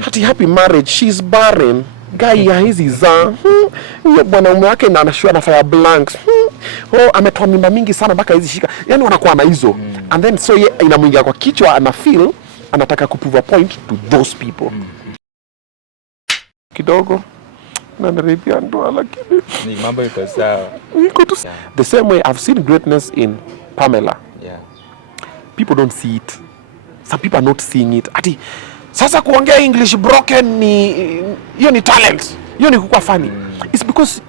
Hati happy marriage, she's barren. Guy ya hizi za. Huyo bwanaume wake na anashua na fire blanks. Oh, ametoa mimba mingi sana mpaka hizi shika. Yaani wanakuwa na hizo. And then so inamwingia kwa kichwa ana feel anataka kuprove a point to those people. Kidogo na naripia ndoa lakini ni mambo iko sawa. The same way I've seen greatness in Pamela. Yeah. People don't see it. Some people are not seeing it. Ati sasa kuongea English broken ni hiyo ni talent. Hiyo ni kukua funny. It's because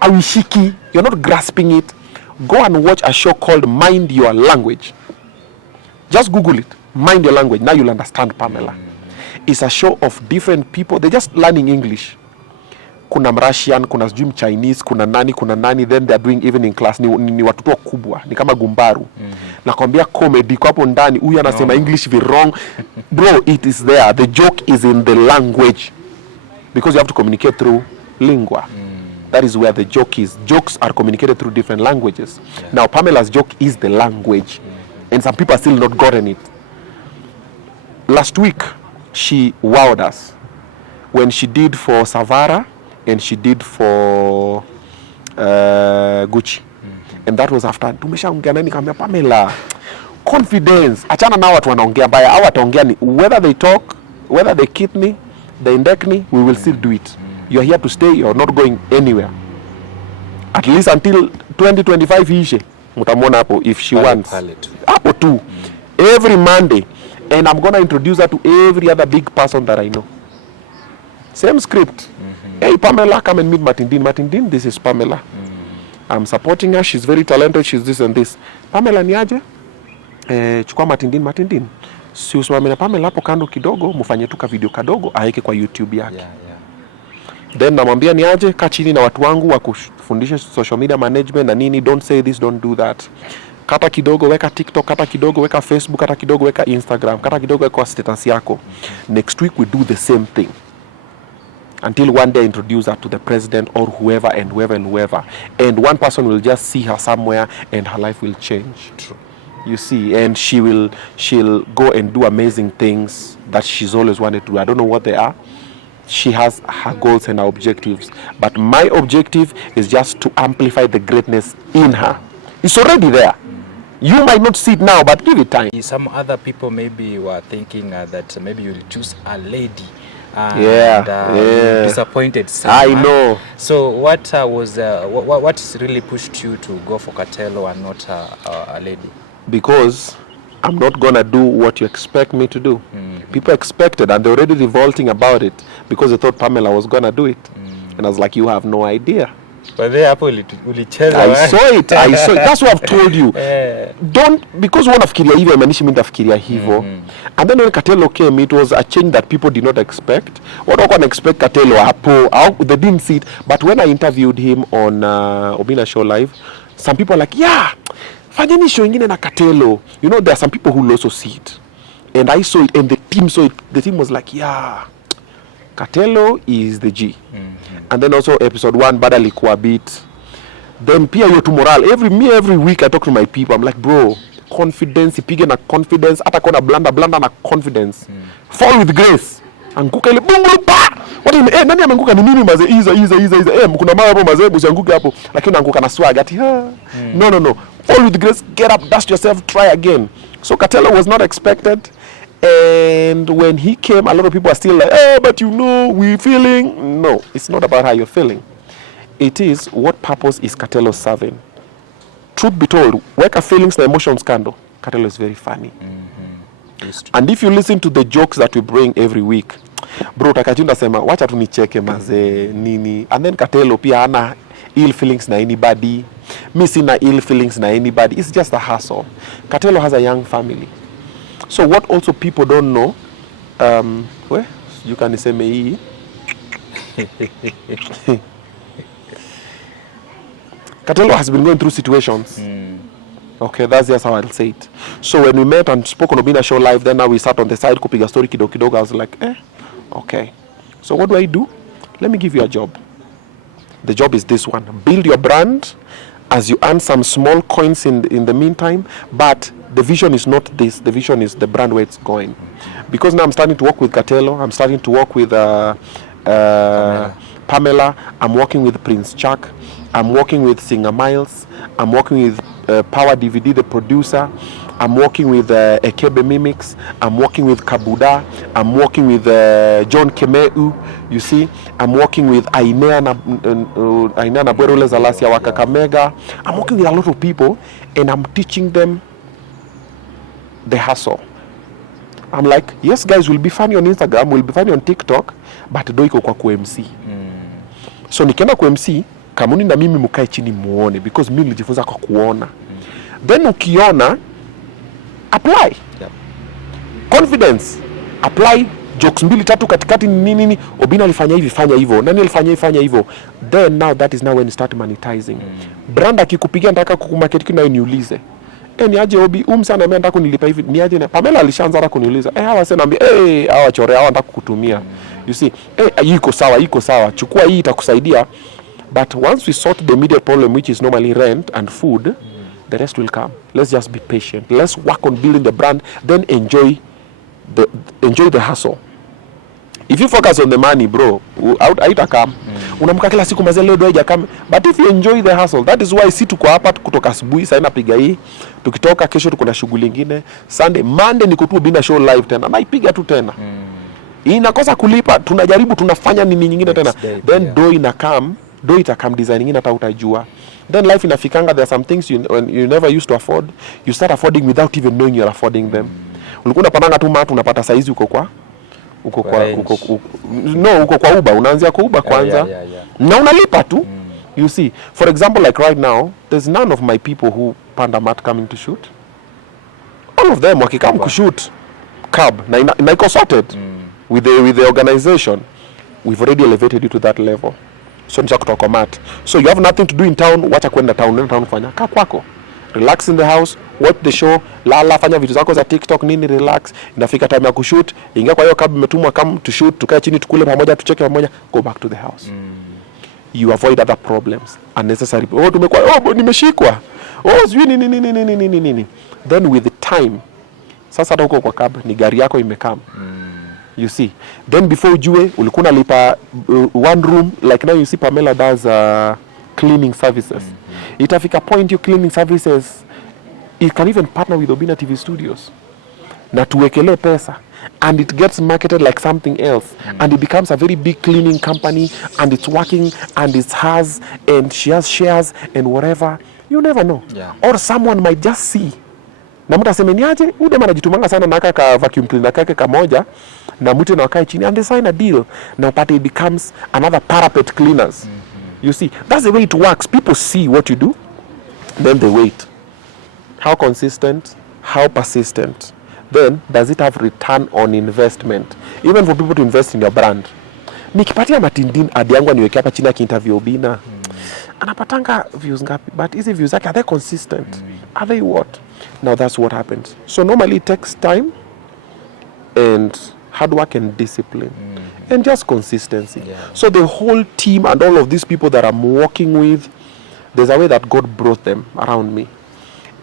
awishiki, you're not grasping it. Go and watch a show called Mind Your Language. Just Google it. Mind Your Language. Now you'll understand Pamela. It's a show of different people. They're just learning English. Kuna Russian, kuna Chinese, kuna nani, then they're doing evening class. Ni watoto kubwa, ni kama gumbaru. Nakwambia comedy kwa hapo ndani, huyu anasema English very wrong. Bro, it is there. The joke is in the language. Because you have to communicate through lingua. That is where the joke is. Jokes are communicated through different languages. Yeah. Now, Pamela's joke is the language. And some people are still not gotten it. Last week, she wowed us. When she did for Savara, and she did for Gucci. And that was after tumeshaongea nani kama Pamela, confidence, achana na watu wanaongea baya au wataongea ni whether they talk, whether they keep me, they index me, we will still do it. You are here to stay, you are not going anywhere. At least until 2025 ishe mtamwona hapo if she wants hapo tu every Monday, and I'm going to introduce her to every other big person that I know. Same script. Hey Pamela, come and meet Matindin, this is Pamela. I'm supporting her, she's very talented, she's this and this. Pamela ni aje? Chukua Matindin. Si usimame na Pamela hapo kando kidogo, mfanye tu ka video kadogo aeke kwa YouTube yake. Yeah. Then namwambia ni aje, kaa chini na watu wangu wa kufundisha social media management na nini, don't say this, don't do that. Kata kidogo weka TikTok, kata kidogo weka Facebook, kata kidogo weka Instagram, kata kidogo weka status yako. Next week we do the same thing. Until one day I introduce her to the president or whoever. And one person will just see her somewhere and her life will change. True. You see, and she'll go and do amazing things that she's always wanted to do. I don't know what they are. She has her goals and her objectives. But my objective is just to amplify the greatness in her. It's already there. You might not see it now, but give it time. Some other people maybe were thinking that maybe you'll choose a lady. Disappointed someone. I know. So what what really pushed you to go for Katelo and not a lady? Because I'm not gonna do what you expect me to do. People expected, and they're already revolting about it because they thought Pamela was gonna do it. And I was like, you have no idea. But they ulicheza. I saw it. That's what I've told you. Don't, because one nafikiria hivyo imanishi mimi nafikiria hivyo. And then when Katelo came, it was a change that people did not expect. What wako na expect Katelo hapo, they didn't see it. But when I interviewed him on Obinna Show Live, some people are like, yeah, fanyeni show ingine na Katelo. You know, there are some people who also see it. And I saw it, and the team saw it. The team was like, yeah, Katelo is the G. And then also episode 1 bada likuwa bit. Then pia yotu moral. Every week I talk to my people. I'm like, bro, confidence, ipige na confidence. Hata kona blanda na confidence. Fall with grace. Anguka ile bungu pa. Watu nani ameanguka ni mimi maze iza. Mkuna mama hapo maze msianguke hapo. Lakini unaanguka na swag ati No. Fall with grace, get up, dust yourself, try again. So Katelo was not expected. And when he came, a lot of people are still like, oh, but you know, we're feeling. No, it's not about how you're feeling. It is what purpose is Katelo serving. Truth be told, weka feelings and emotions kando, Katelo is very funny. And if you listen to the jokes that we bring every week, bro, takajunda sema, wacha tu nicheke maze nini. And then Katelo pia hana ill feelings na anybody. Mi sina ill feelings na anybody. It's just a hustle. Katelo has a young family. So what also people don't know, you can say me. Katelo has been going through situations. Okay, that's just how I'll say it. So when we met and spoke on Obinna Show Live, then now we sat on the side, kupiga story kidogo. I was like, okay. So what do? Let me give you a job. The job is this one. Build your brand as you earn some small coins in the meantime, but the vision is not this. The vision is the brand where it's going. Because now I'm starting to work with Catelo. I'm starting to work with Pamela. I'm working with Prince Chuck. I'm working with Singer Miles. I'm working with Power DVD, the producer. I'm working with EXBABY Mimics. I'm working with Kabuda. I'm working with John Kemeu. You see, I'm working with Ainea Nabwerule Zalasia wa Kakamega. I'm working with a lot of people, and I'm teaching them the hustle. I'm like, yes, guys, we'll be funny on Instagram, we'll be funny on TikTok, but do iko kwa MC. So nikienda kwa MC, kamuni na mimi mkae chini muone, because mimi nilijifunza kwa kuona. Then ukiona, apply. Yep. Confidence. Apply. Jokes mbili tatu katikati ni nini? Obinna alifanya hivi, fanya hivyo. Nani alifanya hivi, fanya hivyo. Then now that is now when you start monetizing. Brand akikupigia nataka kukumarket kina niulize. Ni aje Obi, sana mimi nataka kunilipa hivi. Ni aje na Pamela alishaanza hata kuniuliza. Hawa sasa naambia, hawa chore hawa nataka kukutumia. You see, iko sawa. Chukua hii itakusaidia. But once we sort the immediate problem, which is normally rent and food, the rest will come. Let's just be patient. Let's work on building the brand, then enjoy the hustle. If you focus on the money, bro, haita come. Unamka kila siku mazee leo doja come. But if you enjoy the hustle, that is why si tuko hapa kutoka asubuhi sasa napiga hii. Tukitoka kesho tuko na shughuli nyingine. Sunday, Monday niko tu Obinna show live tena. Naipiga tu tena. Inakosa kulipa, tunajaribu tunafanya nini nyingine tena. Then do ita come design nyingine hata utajua. Then life inafikanga, there are some things you never used to afford. You start affording without even knowing you're affording them. Ulikuwa unapanga tu matu unapata saizi uko kwa Uber, unaanzia kwa Uber kwanza. Na unalipa tu. You see, for example, like right now, there's none of my people who panda mat coming to shoot. All of them wakikam kushoot cab na iko sorted with the organization. We've already elevated you to that level. So nisha kutoka mat. So you have nothing to do in town, wacha kwenda town kufanya. Kaa kwako. Relax in the house, watch the show, lala, fanya vitu zako za TikTok nini, relax. Inafika time ya kushoot, ingia kwa hiyo cab umetumwa come to shoot, tukae chini tukule pamoja, tucheke pamoja, go back to the house. You avoid other problems unnecessary. Nimeshikwa. Nini. Then with the time, sasa hata huko kwa cab ni gari yako imekam. You see, then before ujue ulikuwa unalipa one room, like now you see Pamela does cleaning services. Itafika point your cleaning services, it can even partner with Obinna TV Studios na tuwekele pesa, and it gets marketed like something else, and it becomes a very big cleaning company, and it's working, and it has, and she has shares and whatever. You never know. Or someone might just see na mtu aseme niaje ude anajitumanga sana na kaka vacuum cleaner kake kamoja na mtu na wakae chini and they sign a deal na upate it becomes another parapet cleaners. You see, that's the way it works. People see what you do, then they wait. How consistent, how persistent, then does it have return on investment? Even for people to invest in your brand. Nikipatia Matindin adi yangu niweke hapa chini akiinterview Obinna, anapatanga views ngapi? But hizi views zake, are they consistent? Are they what? Now that's what happens. So normally it takes time and hard work and discipline and just consistency. So the whole team and all of these people that I'm working with, there's a way that God brought them around me,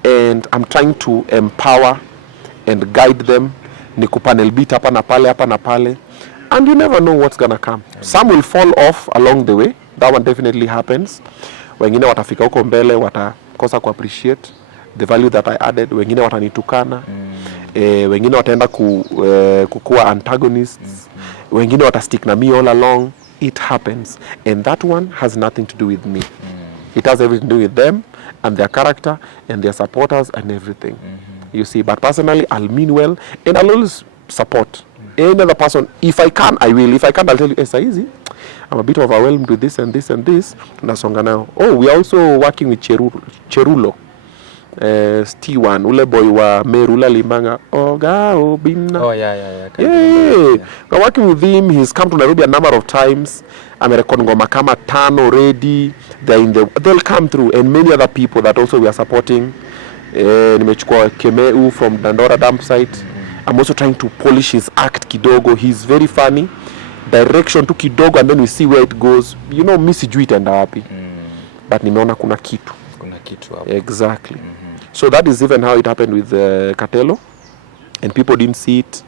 and I'm trying to empower and guide them. Niku panel beat hapa na pale, and you never know what's gonna come. Some will fall off along the way. That one definitely happens. Wengine watafika huko mbele watakosa ku appreciate the value that I added. Wengine watanitukana. Wengine wataenda kukua antagonists. Wengine watastick na me all along. It happens, and that one has nothing to do with me. It has everything to do with them and their character and their supporters and everything. You see, but personally I'll mean well and I'll always support any other person. If I can, I will. If I can't, I'll tell you, it's easy, I'm a bit overwhelmed with this and this and this. Nasonga now. Oh, we are also working with Cherulo. T1 ule boy wa Merula Limanga OgaObinna. Oh yeah. We're working with him. He's come to Nairobi a number of times. Amerekod ngoma kama 5 already. They'll come through, and many other people that also we are supporting. Nimechukua Kemeu from Dandora dump site. I'm also trying to polish his act kidogo. He's very funny. Direction tu kidogo, and then we see where it goes. You know, mimi sijui itaenda wapi. But nimeona kuna kitu hapo. Exactly. So that is even how it happened with Katelo, and people didn't see it.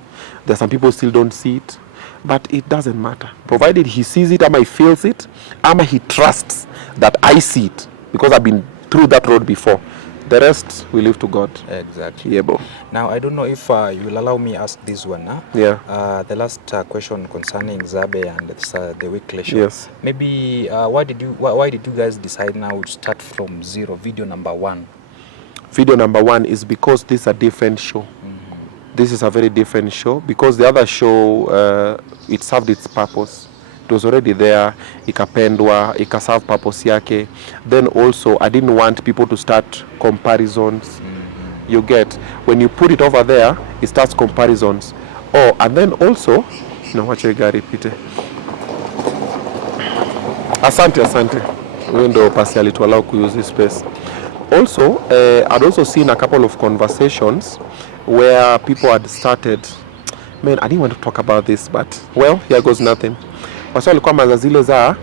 There's some people still don't see it, but it doesn't matter, provided he sees it, ama he feels it, ama he trusts that I see it, because I've been through that road before. The rest we leave to God. Exactly. Yeah, bro. Now, I don't know if you will allow me ask this one. Yeah. The last question concerning Zabe and the weekly show. Yes. Maybe why did you guys decide now to start from zero, video number 1? Video number 1 is because this is a different show. This is a very different show, because the other show, it served its purpose. It was already there, ikapendwa, ikaserve purpose yake. Then also, I didn't want people to start comparisons. You get, when you put it over there, it starts comparisons. Oh, and then also, watch you guys repeat it. Asante. Wewe ndo pasi alituallow kuuse this space. Also, I'd also seen a couple of conversations where people had started, man, I didn't want to talk about this, but well, here goes nothing. Wasa walikuwa mazazile za,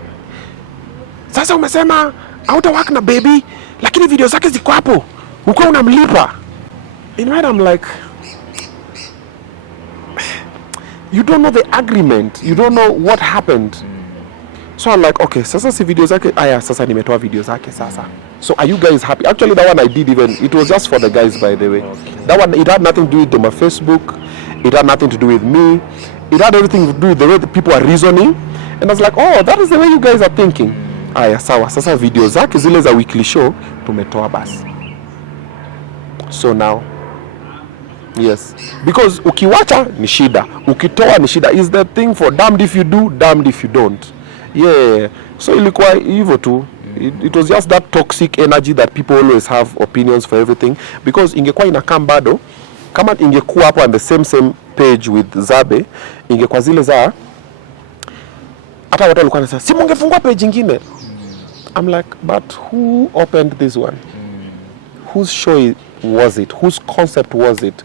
sasa umesema hautawak na baby, lakini video zake ziko hapo, uko unamlipa. In my head I'm like, you don't know the agreement, you don't know what happened. So I'm like, okay, sasa si video zake, sasa nimetoa video zake sasa. So are you guys happy? Actually, that one I did even, it was just for the guys, by the way. Okay. That one, it had nothing to do with my Facebook. It had nothing to do with me. It had everything to do with the way the people are reasoning. And I was like, oh, that is the way you guys are thinking. Sawa, sasa video zake zile za weekly show, tumetoa basi. So now, yes. Because ukiwacha ni shida. Ukitoa ni shida. Is the thing for damned if you do, damned if you don't. Yeah. So ilikuwa hivyo tu. It was just that toxic energy that people always have opinions for everything, because ingekuwa inakaa bado kama ingekuwa hapo on the same page with Zabe, ingekuwa zile za hata watu walikuwa wanasema si mungefungua page nyingine. I'm like, but who opened this one? Whose show was it? Whose concept was it?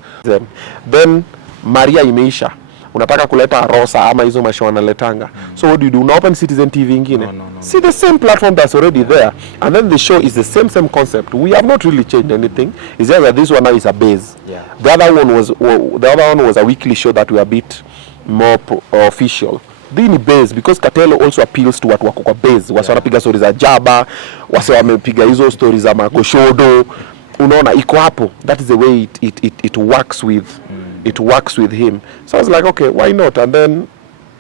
Then Maria imeisha, unataka kuleta Rosa ama hizo mashow analetanga. So what do you do? Una open Citizen TV ingine? No. See the same platform that's already there, and then the show is the same concept. We have not really changed anything. It's just that this one now is a base. Yeah. The other one was a weekly show that were a bit more official. Ni base, because Katelo also appeals to watu wako kwa base. Wasa wanapiga stories za Jaba, wasa wamepiga hizo stories za Makoshodo. Unaona iko hapo. That is the way it works with it works with him. So I was like, okay, why not? And then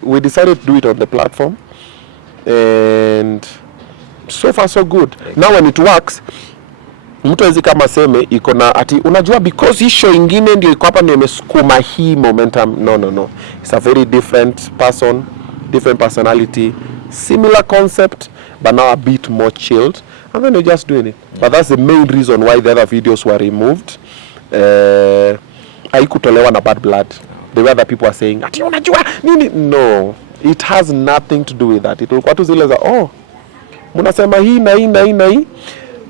we decided to do it on the platform, and so far so good. Now when it works, mtu hawezi kama seme iko na ati unajua because hii show ingine ndio iko hapa ndio imesukuma hii momentum. No. It's a very different person, different personality, similar concept, but now a bit more chilled, and then you're just doing it. But that's the main reason why the other videos were removed. Haikutolewa na bad blood. The way that people are saying ati unajua nini, no, it has nothing to do with that. It ilikuwa tu zile za mnasema hii na hii.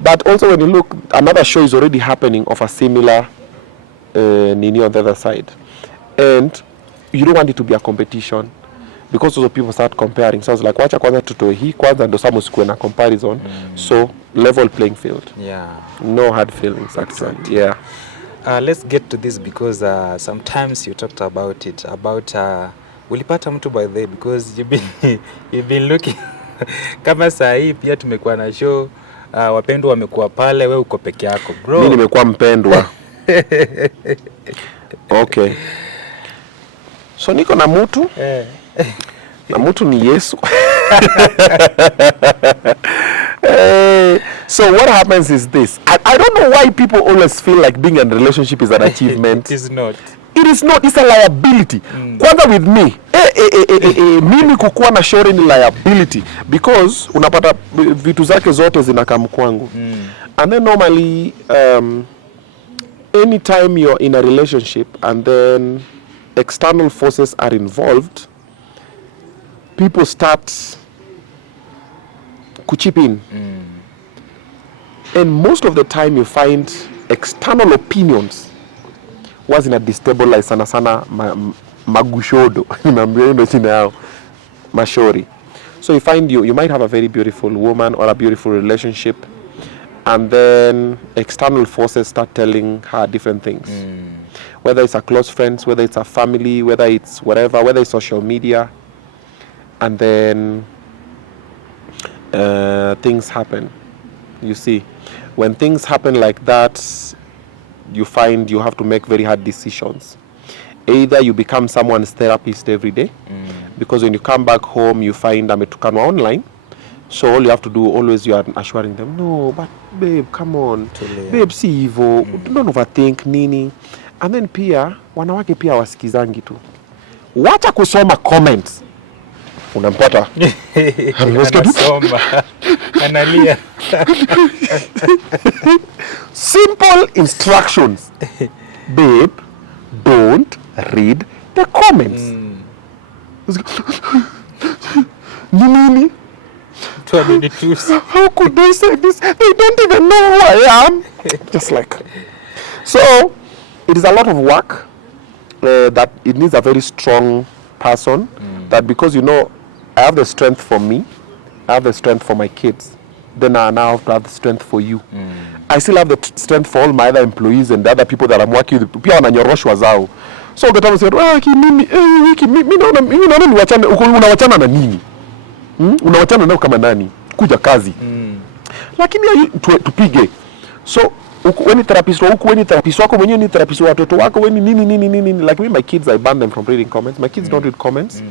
But also when you look, another show is already happening of a similar nini on the other side, and you don't want it to be a competition, because also people start comparing. So I was like, wacha kwanza tutoe hii kwanza ndo samu sikuwe na comparison. So level playing field. Yeah. No hard feelings actually. Yeah. Let's get to this, because sometimes you talked about it, about ulipata mtu by the way, because you've been looking kama saa hii pia tumekuwa na show, wapendwa wamekuwa pale, wewe uko peke yako bro. Mimi nimekuwa mpendwa. Okay. So niko na mtu na mtu ni Yesu. So what happens is this. I don't know why people always feel like being in a relationship is an achievement. It is not. It is not. It's a liability. Kwanza with me, mimi kukuwa na shore ni liability, because unapata vitu zake zote zinakam kwangu. And then normally anytime you're in a relationship and then external forces are involved, people start kuchip in. And most of the time you find external opinions was in a destabilize sana magushodo. Mashori. So you find you might have a very beautiful woman or a beautiful relationship, and then external forces start telling her different things. Whether it's her close friends, whether it's her family, whether it's whatever, whether it's social media, and then things happen. You see, when things happen like that, you find you have to make very hard decisions. Either you become someone's therapist every day, because when you come back home, you find ametukanwa online. So all you have to do, always you are assuring them, no, but babe, come on. Babe, si hivyo. Don't overthink nini. And then pia, wanawake pia wasikizangi tu. Wacha kusoma comments. Unampata? Anasoma. Analia. Simple instructions. Babe, don't read the comments. Nini? How could they say this? They don't even know who I am. Just like. So, it is a lot of work that it needs a very strong person. That because, you know, I have the strength for me, I have the strength for my kids, then I now have to have the strength for you. I still have the strength for all my other employees and the other people that I'm working with. Pia wananyoroshwa zao. So the time said, mimi naona niwachane, unawachana na nini? Unawachana nao kama nani? Kuja kazi. Lakini tupige. So when therapist wako, when therapist wako mwenyewe ni therapist wa watoto wako, when nini. Like me, my kids, I ban them from reading comments. My kids don't read comments.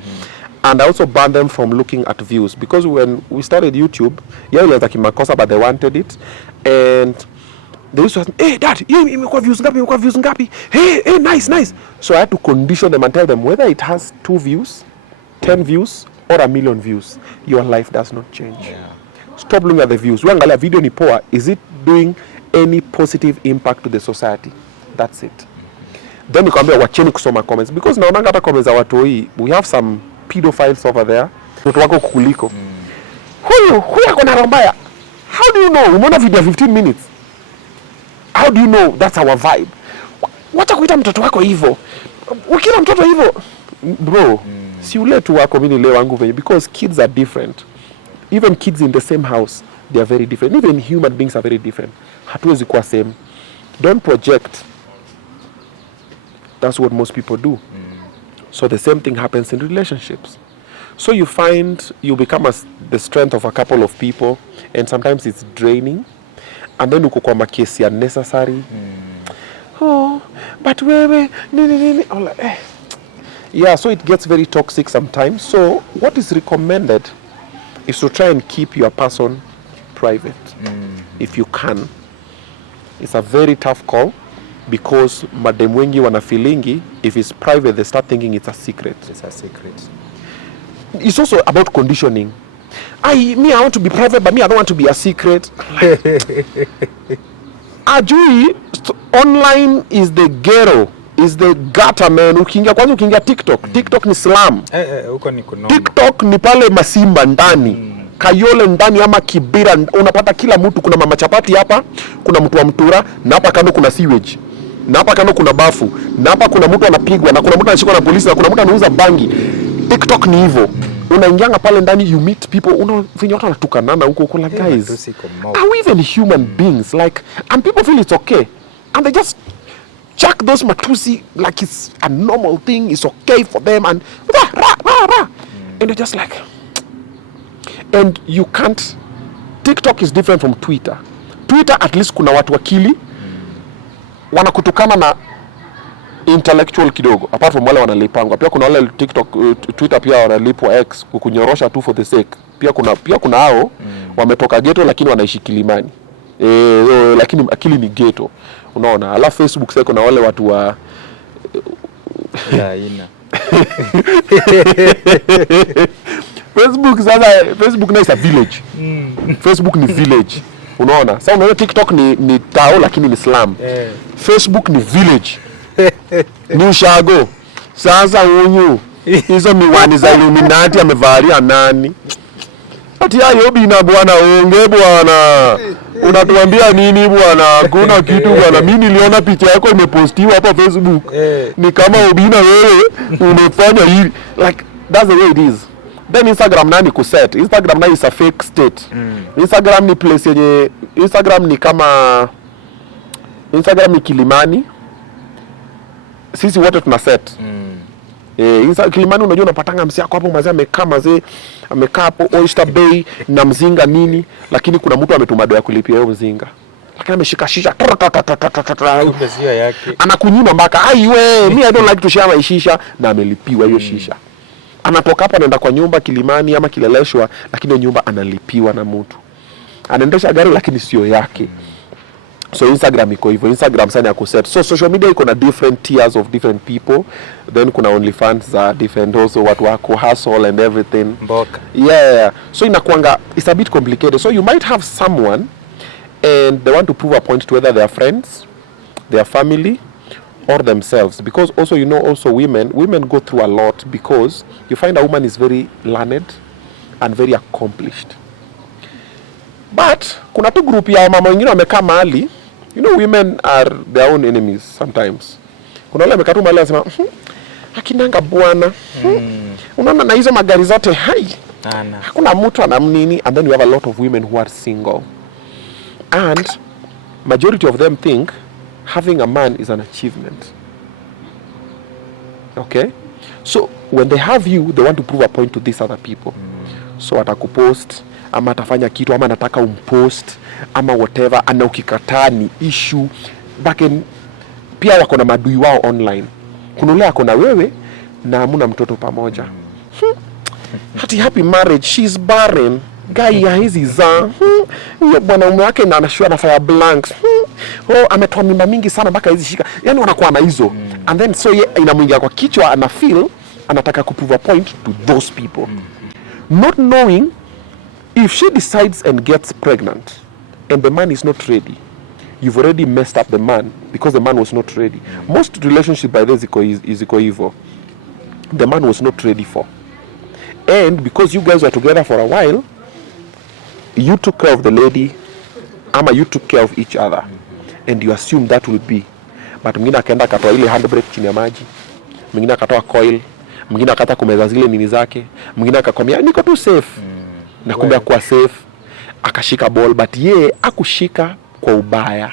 And I also ban them from looking at views, because when we started YouTube, ilianza kimakosa, but they wanted it, and they used to ask, hey dad, imekuwa views ngapi? Hey, nice. So I had to condition them and tell them, whether it has 2 views, 10 views, or 1 million views, your life does not change. Stop looking at the views. Uangalia video ni poa, is it doing any positive impact to the society? That's it. Then nikwambia wacheni kusoma comments, because naonanga hata comments za watu hii, we have some pedophiles over there. Watu wako kukuliko. Huyu ako na roho mbaya. How do you know? Umeona video 15 minutes. How do you know that's our vibe? Wacha kuita mtoto wako hivyo. Ukila mtoto hivyo, bro, si ule tu wako mimi leo wangu venye, because kids are different. Even kids in the same house, they are very different. Even human beings are very different. Hatuwezi kuwa same. Don't project. That's what most people do. So the same thing happens in relationships. So you find you become the strength of a couple of people, and sometimes it's draining. And then uko kwa makesi unnecessary. Oh, but wewe nini. Like, yeah, so it gets very toxic sometimes. So what is recommended is to try and keep your person private if you can. It's a very tough call, because madem wengi wana feelingi if it's private they start thinking it's a secret. It's also about conditioning. I want to be private, but me I don't want to be a secret. Ajui online is the ghetto, is the gutter, man. Ukiingia TikTok ni slam. Huko ni kunoma. TikTok ni pale Masimba ndani. Kayole ndani ama Kibira, unapata kila mtu. Kuna mama chapati hapa, kuna mtu wa mtura, na hapa kando kuna sewage, na hapa kando kuna bafu, na hapa kuna mtu anapigwa, na kuna mtu anashikwa na polisi, na kuna mtu anauza bangi. TikTok ni hivyo. Unaingianga pale ndani, you meet people, vinyo watu wanatukanana huko like, guys, are we even human beings? Like, and people feel it's okay, and they just chuck those matusi like it's a normal thing, it's okay for them, and and they're just like, and you can't. TikTok is different from Twitter. Twitter at least kuna watu wakili wanakutukana na intellectual kidogo, apart from wale wanalipangwa. Pia kuna wale TikTok, Twitter pia wanalipwa X kukunyorosha tu for the sake. Pia kuna hao wametoka ghetto lakini wanaishi Kilimani. Lakini akili ni ghetto. Unaona? Alafu Facebook sasa kuna wale watu wa ina. Facebook na is a village. Facebook ni village. Unaona? Sasa unaona TikTok ni tao lakini ni slum. Facebook ni village. Ni ushago. Sasa unyu hizo miwani za Illuminati amevalia nani? Ati OgaObinna bwana, onge bwana. Unatuambia nini bwana? Hakuna kitu bwana. Mimi niliona picha yako imepostiwa hapa Facebook. Ni kama Obinna wewe umefanya hivi. Like, that's the way it is. Then Instagram nani kuset. Instagram nani is a fake state. Instagram ni place yenye, Instagram ni kama, Instagram ni Kilimani. Sisi wote tuna set. Kilimani unajua unapatanga msi yako hapo mazee amekaa hapo Oyster Bay na mzinga nini, lakini kuna mtu ametuma doa kulipia hiyo mzinga. Lakini ameshika shisha. Anakunyima mpaka aiwe, me I don't like to share my shisha, na amelipiwa hiyo shisha. Anatoka hapo anaenda kwa nyumba Kilimani ama Kileleshwa, lakini nyumba analipiwa na mtu. Anaendesha gari lakini sio yake. So Instagram iko hivyo. Instagram sana ya kuset. So social media iko na different tiers of different people. Then kuna OnlyFans za different also, watu wako hustle and everything. Mboka. Yeah. So inakuanga, it's a bit complicated. So you might have someone and they want to prove a point to whether they are friends, their family, or themselves. Because also, you know, also women go through a lot because you find a woman is very learned and very accomplished. But kuna tu group ya mama wengine wamekaa mahali. You know, women are their own enemies sometimes. Kuna wale wamekaa tu mahali wanasema, akinanga bwana. Unaona na hizo magari zote hai. Hakuna mtu anamnini. And then you have a lot of women who are single. And majority of them think having a man is an achievement. Okay? So when they have you, they want to prove a point to these other people. So atakupost, ama atafanya kitu, ama anataka umpost, ama whatever, ana ukikataa ni issue. Pia wako na madui wao online. Kuna ule ako na wewe na hamuna mtoto pamoja. Hati happy marriage, she's barren. Guy ya hizi za huyo bwanaume wake na anashua na fire blanks. Ametoa mimba mingi sana mpaka hizi shika. Yani wanakuwa na hizo. And then so inamuingia kwa kichwa, ana feel anataka kuprove a point to those people. Not knowing if she decides and gets pregnant and the man is not ready, you've already messed up the man because the man was not ready. Most relationship by this is evil. The man was not ready for. And because you guys were together for a while, you took care of the lady, ama you took care of each other, and you assume that will be. But mwingine akaenda akatoa ile handbrake chini ya maji, mwingine akatoa coil, mwingine akata kumeza zile nini zake, mwingine akakwambia niko tu safe, na kumbe kwa safe, akashika ball, but ye akushika kwa ubaya.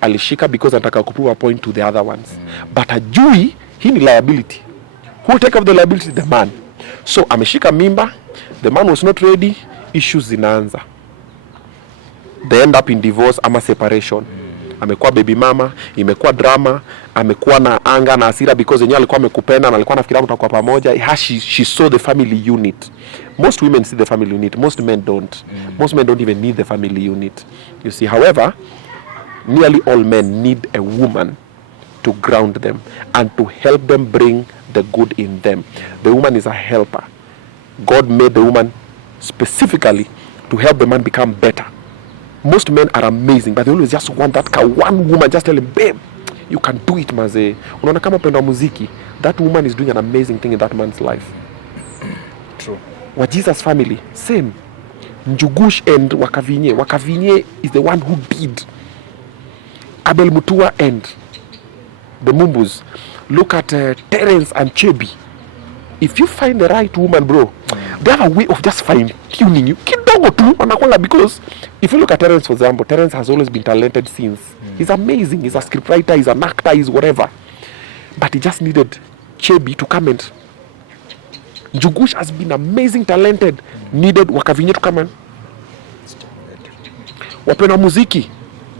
Alishika because anataka kuprove a point to the other ones. But ajui hii ni liability. Who will take up the liability? The man. So ameshika mimba, the man was not ready, issues zinaanza. They end up in divorce ama separation. Amekuwa baby mama, imekuwa drama, amekuwa na anga na hasira because yenyewe alikuwa amekupenda na alikuwa anafikiria mtakuwa pamoja. She saw the family unit. Most women see the family unit, most men don't. Most men don't even need the family unit. You see, however, nearly all men need a woman to ground them and to help them bring the good in them. The woman is a helper. God made the woman specifically to help the man become better. Most men are amazing, but they always just want that one woman, just tell him, babe, you can do it, maze. Unaona kama penda muziki, that woman is doing an amazing thing in that man's life. True. Wa Jesus family, same. Njugush and Wakavinye. Wakavinye is the one who did. Abel Mutua and the Mumbus. Look at Terence and Chebi. If you find the right woman, bro, they have a way of just fine-tuning you. Because if you look at Terence, for example, Terence has always been talented since. He's amazing. He's a scriptwriter, he's an actor, he's whatever. But he just needed Chebi to come and... Njugush has been amazing, talented. Needed Wakavinye to come and... Wapenda muziki,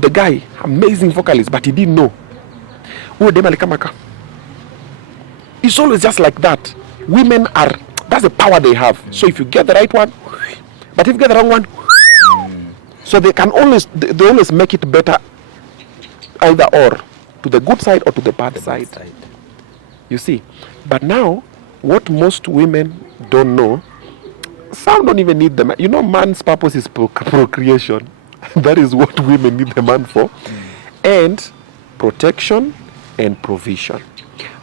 the guy, amazing vocalist, but he didn't know. It's always just like that. Women are, that's the power they have. So if you get the right one, but if you get the wrong one, so they always make it better either or, to the good side or to the bad side. You see. But now, what most women don't know, some don't even need them. You know, man's purpose is procreation. That is what women need the man for. And protection and provision.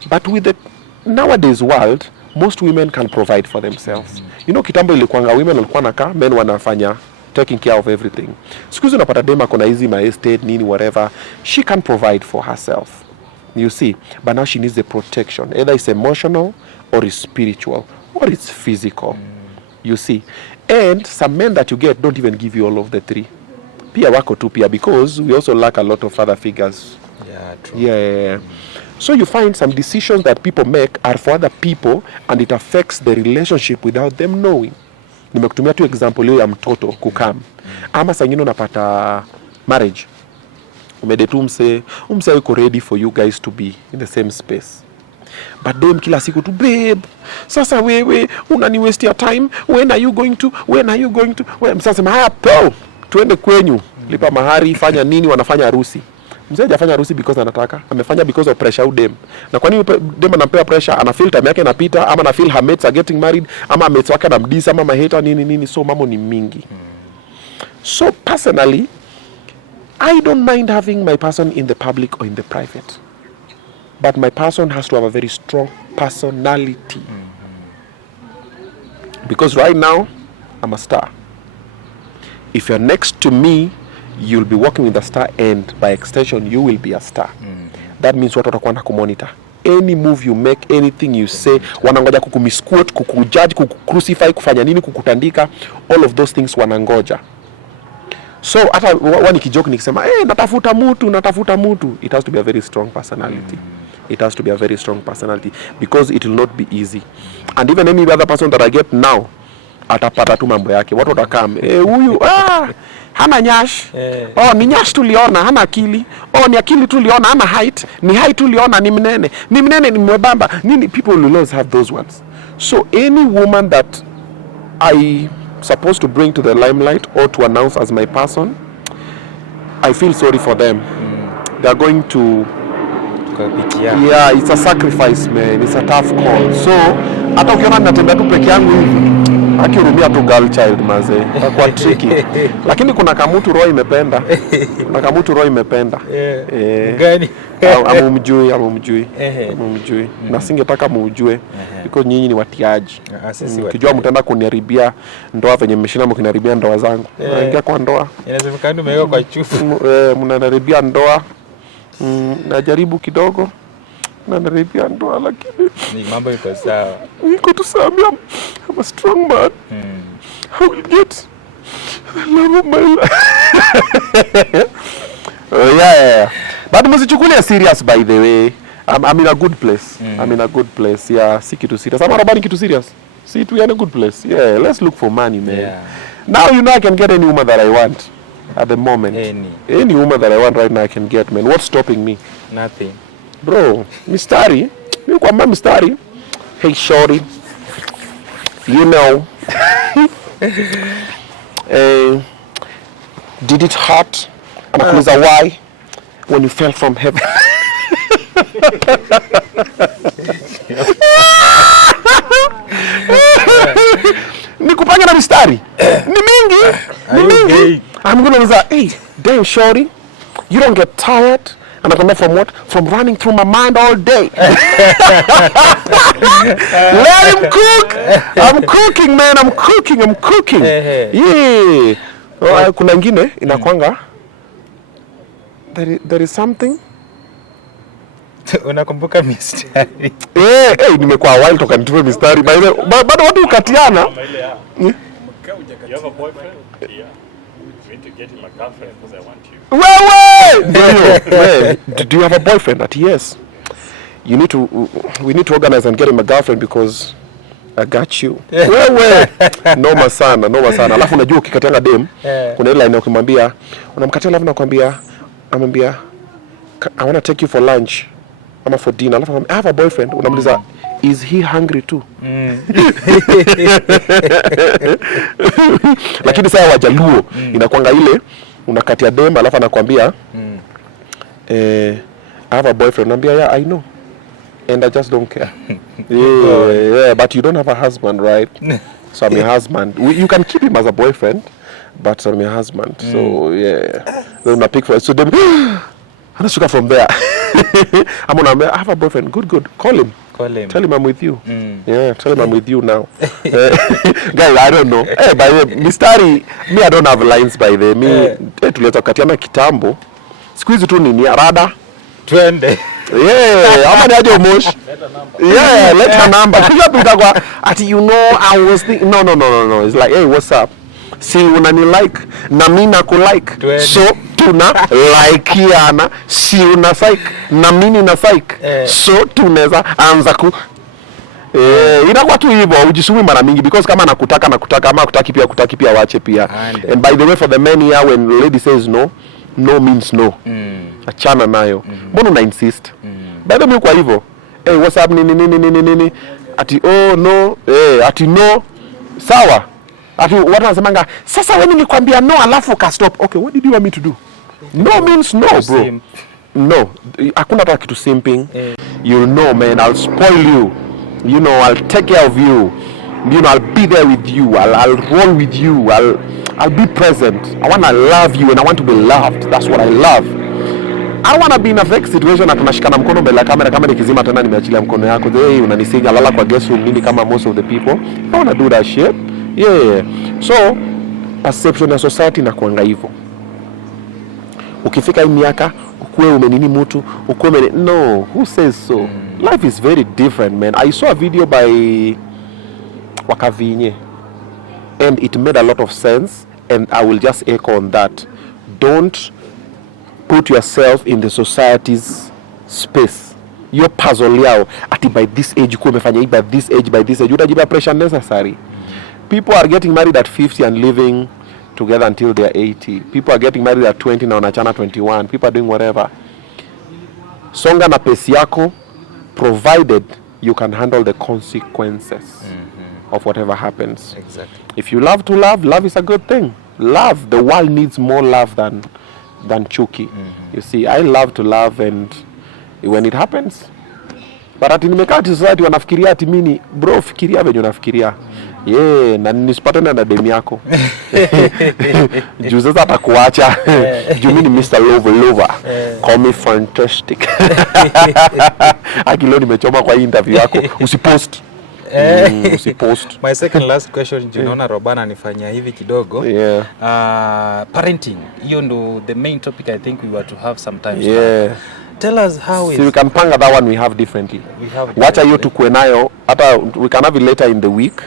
But with the nowadays world, most women can provide for themselves. You know, kitambo ilikuanga women walikuwa nakaa, men wanafanya taking care of everything. Siku hizi unapata dema kona hizi my estate nini whatever, she can provide for herself. You see, but now she needs the protection, either it's emotional or it's spiritual. or it's physical. You see. And some men that you get don't even give you all of the three. Pia wako tu pia, because we also lack a lot of father figures. Yeah, true. Yeah. So you find some decisions that people make are for other people and it affects the relationship without them knowing. Nimekutumia tu example hiyo ya mtoto kukam. Ama saa nyingine unapata marriage. Umedate umse yuko ready for you guys to be in the same space. But then kila siku tu, babe, sasa wewe unani waste your time, when are you going to? Sasa haya po tuende kwenyu, lipa mahari, fanya nini, wanafanya harusi. Mzee hajafanya harusi because anataka, amefanya because of pressure au dem. Na kwa nini dem anampea pressure? Ana feel time yake inapita, ama ana feel her mates are getting married, ama mates wake anamdisa, ama maheta nini, so mambo ni mingi. So personally, I don't mind having my person in the public or in the private. But my person has to have a very strong personality. Because right now, I'm a star. If you're next to me, you'll be working with a star, and by extension, you will be a star. That means watu watakuwa na kumonitor. Any move you make, anything you say, wanangoja kukumisquote, kukujudge, kukucrucify, kufanya nini, kukutandika, all of those things wanangoja. So hata wani kijoke nikisema, natafuta mutu, it has to be a very strong personality. It has to be a very strong personality, because it will not be easy. And even any other person that I get now, atapata tu mambo yake. Watu watakam, huyu hana nyash. Ni nyash tuliona, hana akili. Ni akili tuliona, hana height. Ni height tuliona, ni mnene. Ni mwebamba. People will always have those ones. So any woman that I supposed to bring to the limelight or to announce as my person, I feel sorry for them. They are going to yeah, it's a sacrifice, man. It's a tough call. So hata ukiona ninatembea tu peke yangu hivi, akihurumia tu girl child maze, kwa tricky. Lakini kuna kamutu roho imependa. Gani? Amumjui. Na singetaka muujue because nyinyi ni watiaji. Kijua mtaenda kuniharibia ndoa venye mmeshinda mkiniharibia ndoa zangu. Naingia kwa ndoa. Inawezekana umeweka kwa chufu. Mnaniharibia ndoa. Najaribu kidogo na naribia ndoa, lakini ni mambo iko sawa. Niko tu sawa. I'm a strong man. I will get the love of my life. Yeah. But msichukulie serious, by the way. I'm in a good place. I'm in a good place. Yeah, si kitu serious. I'm not kitu serious. See, we are in a good place. Yeah, let's look for money, man. Yeah. Now I can get any woman that I want. At the moment, any woman that I want right now I can get, man. What's stopping me? Nothing, bro. Mistari, mistari. Hey, shorty, you know, did it hurt? Anakuuliza why when you fell from heaven. Nikupanga na mistari ni mingi. I'm gonna say, hey, damn shorty, you don't get tired? And I'm gonna from what? From running through my mind all day. Let him cook. I'm cooking, man. I'm cooking. Yeah. Kuna ingine inakwanga. There is something. Unakumbuka mistari? Nimekuwa while toka nitume mistari. Bado watu ukatiana. You have a boyfriend? Yeah. You need to get him a girlfriend because I want you. Wait. Do you have a boyfriend? Yes. We need to organize and get him a girlfriend because I got you. Noma sana. Alafu unajua ukikatianga dem, kuna ile line ukimwambia, unamkatia alafu anamwambia I want to take you for lunch. Ama for dinner. Alafu I have a boyfriend. Unamuuliza, is he hungry too? Lakini sasa Wajaluo inakwanga ile unakatia dem alafu anakuambia I have a boyfriend. Unambia yeah, I know. And I just don't care. Yeah, but you don't have a husband, right? So I'm your husband. You can keep him as a boyfriend, but I'm your husband. So yeah. Then una pick for it. So them anashuka from there. I'm gonna have a boyfriend. Good. Call him. Tell him I'm with you. Yeah, tell him I'm with you now. Guys, I don't know. By the way, mistari, me I don't have lines by the way. Me tuleta katiana kitambo. Siku hizi tu nini rada? Twende. Yeah, ama ni aje Omosh? Yeah, let her number. Pia tutakwa ati you know I was thinking no. It's like, hey, what's up? Si unani like na mimi nakulike. So tuna likeana, si una like na mimi na like. So tunaweza anza ku inakuwa tu hivyo, ujisumi mara mingi because kama nakutaka ama kutaki pia wache pia. And by the way, for the men here, when lady says no means no. Achana nayo. Mbona una insist? By the way, kwa hivyo, hey, what's up nini ati oh no, ati no. Sawa. Ati watu wanasemanga sasa wewe nilikwambia no alafu ka stop. Okay, what did you want me to do? No means no, bro. No. Hakuna hata kitu simping. You'll know, man, I'll spoil you. You know, I'll take care of you. You know, I'll be there with you. I'll roll with you. I'll be present. I want to love you and I want to be loved. That's what I love. I don't want to be in a fake situation na tunashikana mkono mbele ya kamera kama nikizima tena nimeachilia mkono yako. Hey, unanisiga lala kwa guest room nini kama most of the people. I want to do that shit. Yeah. So, perception ya society na kuanga hivyo. Ukifika hii miaka, ukuwe umenini mtu, ukuwe no, who says so? Life is very different, man. I saw a video by Wakavinye and it made a lot of sense and I will just echo on that. Don't put yourself in the society's space. Your puzzle yao ati by this age uko umefanya by this age utajipa pressure necessary. People are getting married at 50 and living together until they are 80. People are getting married at 20 na wanachana 21. People are doing whatever. Songa na pesi yako, provided you can handle the consequences of whatever happens. Exactly. If you love to love, love is a good thing. Love, the world needs more love than chuki. You see, I love to love and when it happens. But ati nimekaa ati society wanafikiria ati mimi, bro, fikiria venye unafikiria. Yeah, na nisipatane na demu yako. Juu sasa atakuacha. Juu mimi ni Mr. Lover. Call me fantastic. Akilo nimechoma kwa interview yako. Usipost. Usipost. My second last question, unaona Robana nifanyia hivi kidogo. Yeah. Parenting. You know the main topic I think we were to have sometimes. Yeah. Tell us how we can panga that one we have differently. Wacha hiyo tukue nayo hata we can have it later in the week.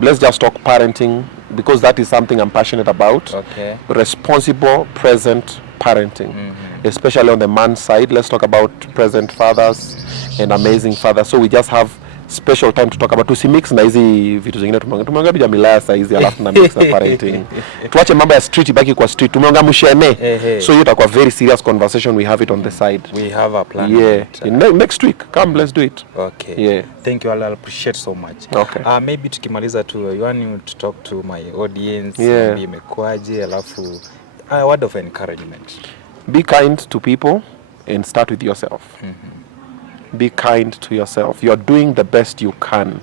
Let's just talk parenting because that is something I'm passionate about. Okay. Responsible present parenting. Especially on the man's side. Let's talk about present fathers and amazing fathers. So we just have special time to talk about tusimix na hizi vitu zingine tumeongea bija milaya saa hizi alafu na mix na parenting. Tuache mambo ya street ibaki kwa street. Tumeongea mshene. So hiyo itakuwa very serious conversation, we have it on the side. We have a plan. Yeah. Next week come let's do it. Okay. Yeah. Thank you, I'll appreciate so much. Okay. Maybe tukimaliza tu you want to talk to my audience. Yeah. Imekuaje alafu a word of encouragement. Be kind to people and start with yourself. Be kind to yourself. You're doing the best you can.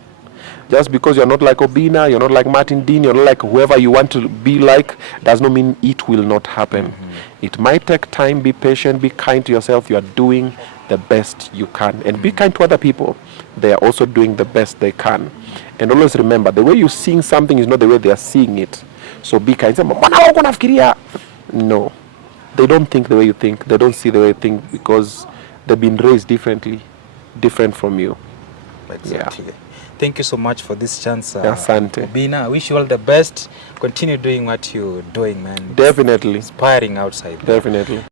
Just because you're not like Obinna, you're not like Martin Dean, you're not like whoever you want to be like, does not mean it will not happen. It might take time. Be patient. Be kind to yourself. You are doing the best you can. And be kind to other people. They are also doing the best they can. And always remember, the way you're seeing something is not the way they are seeing it. So be kind. No. They don't think the way you think. They don't see the way you think because they've been raised different from you. Exactly. Yeah. Thank you so much for this chance. Asante. Obinna, I wish you all the best. Continue doing what you're doing, man. Definitely. Inspiring outside. Definitely.